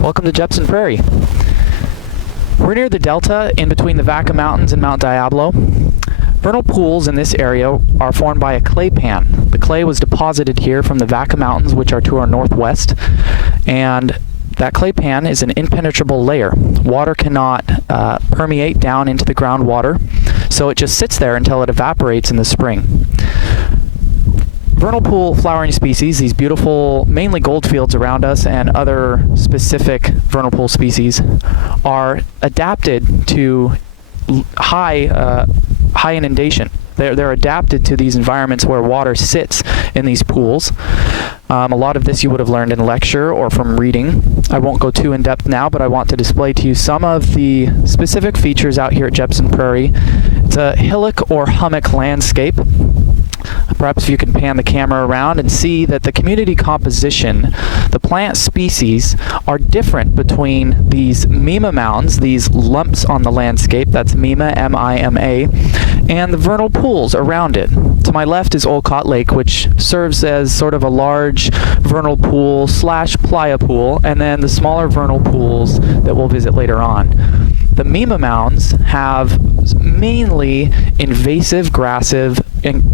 Welcome to Jepson Prairie. We're near the delta in between the Vaca Mountains and Mount Diablo. Vernal pools in this area are formed by a clay pan. The clay was deposited here from the Vaca Mountains, which are to our northwest, and that clay pan is an impenetrable layer. Water cannot permeate down into the groundwater, so it just sits there until it evaporates in the spring. Vernal pool flowering species, these beautiful, mainly goldfields around us and other specific vernal pool species, are adapted to high inundation. They're adapted to these environments where water sits in these pools. A lot of this you would have learned in lecture or from reading. I won't go too in depth now, but I want to display to you some of the specific features out here at Jepson Prairie. It's a hillock or hummock landscape. Perhaps if you can pan the camera around and see that the community composition, the plant species, are different between these mima mounds, these lumps on the landscape, that's mima, M-I-M-A, and the vernal pools around it. To my left is Olcott Lake, which serves as sort of a large vernal pool slash playa pool, and then the smaller vernal pools that we'll visit later on. The mima mounds have mainly invasive grasses and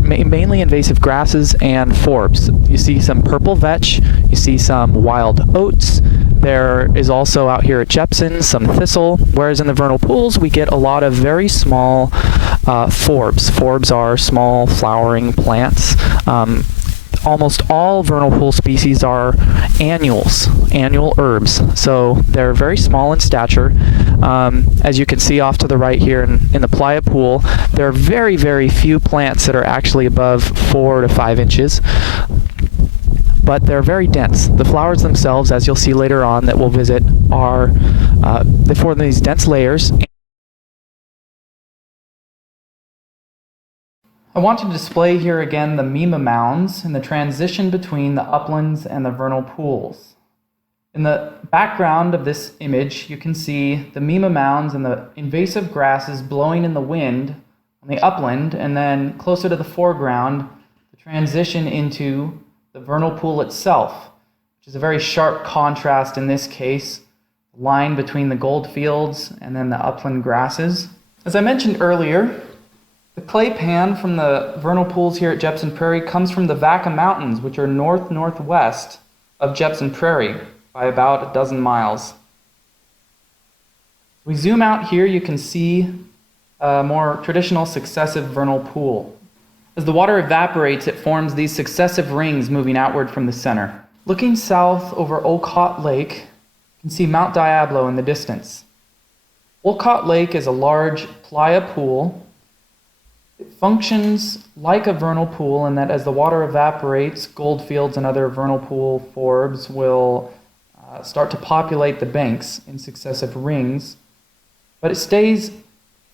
forbs. You see some purple vetch, you see some wild oats. There is also out here at Jepson some thistle, whereas in the vernal pools we get a lot of very small forbs. Forbs are small flowering plants. Almost all vernal pool species are annual herbs, so they're very small in stature. As you can see off to the right here in the playa pool, there are very, very few plants that are actually above 4 to 5 inches, but they're very dense. The flowers themselves, as you'll see later on that we'll visit, they form these dense layers. I want to display here again the mima mounds and the transition between the uplands and the vernal pools. In the background of this image, you can see the mima mounds and the invasive grasses blowing in the wind on the upland, and then closer to the foreground, the transition into the vernal pool itself, which is a very sharp contrast in this case, the line between the gold fields and then the upland grasses. As I mentioned earlier, the clay pan from the vernal pools here at Jepson Prairie comes from the Vaca Mountains, which are north-northwest of Jepson Prairie by about a dozen miles. If we zoom out here, you can see a more traditional successive vernal pool. As the water evaporates, it forms these successive rings moving outward from the center. Looking south over Olcott Lake, you can see Mount Diablo in the distance. Olcott Lake is a large playa pool. It functions like a vernal pool in that as the water evaporates, goldfields and other vernal pool forbs will start to populate the banks in successive rings, but it stays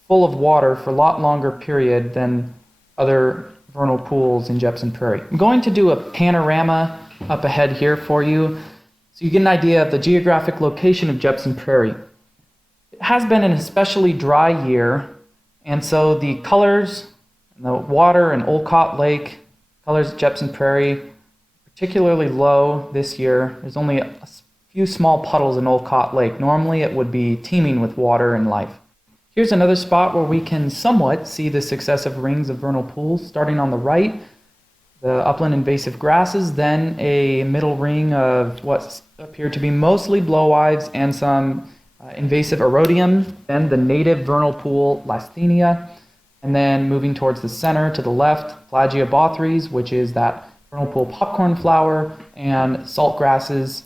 full of water for a lot longer period than other vernal pools in Jepson Prairie. I'm going to do a panorama up ahead here for you so you get an idea of the geographic location of Jepson Prairie. It has been an especially dry year, and so the colors and the water in Olcott Lake, colors at Jepson Prairie, particularly low this year. There's only a few small puddles in Olcott Lake. Normally it would be teeming with water and life. Here's another spot where we can somewhat see the successive rings of vernal pools. Starting on the right, the upland invasive grasses, then a middle ring of what appear to be mostly blowives and some invasive erodium, then the native vernal pool Lasthenia, and then moving towards the center to the left, Plagiabothries, which is that vernal pool popcorn flower, and salt grasses.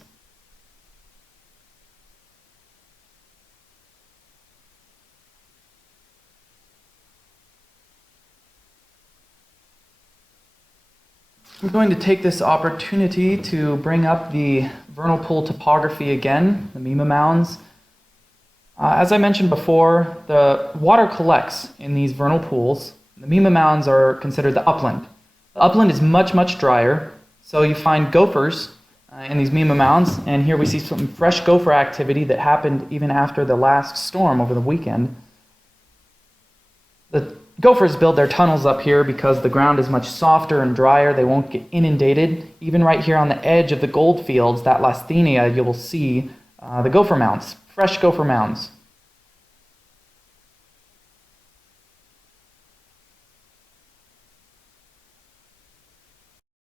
I'm going to take this opportunity to bring up the vernal pool topography again, the mima mounds. As I mentioned before, the water collects in these vernal pools. The mima mounds are considered the upland. The upland is much, much drier, so you find gophers in these mima mounds, and here we see some fresh gopher activity that happened even after the last storm over the weekend. The gophers build their tunnels up here because the ground is much softer and drier. They won't get inundated. Even right here on the edge of the gold fields, that Lasthenia, you will see The gopher mounds, fresh gopher mounds.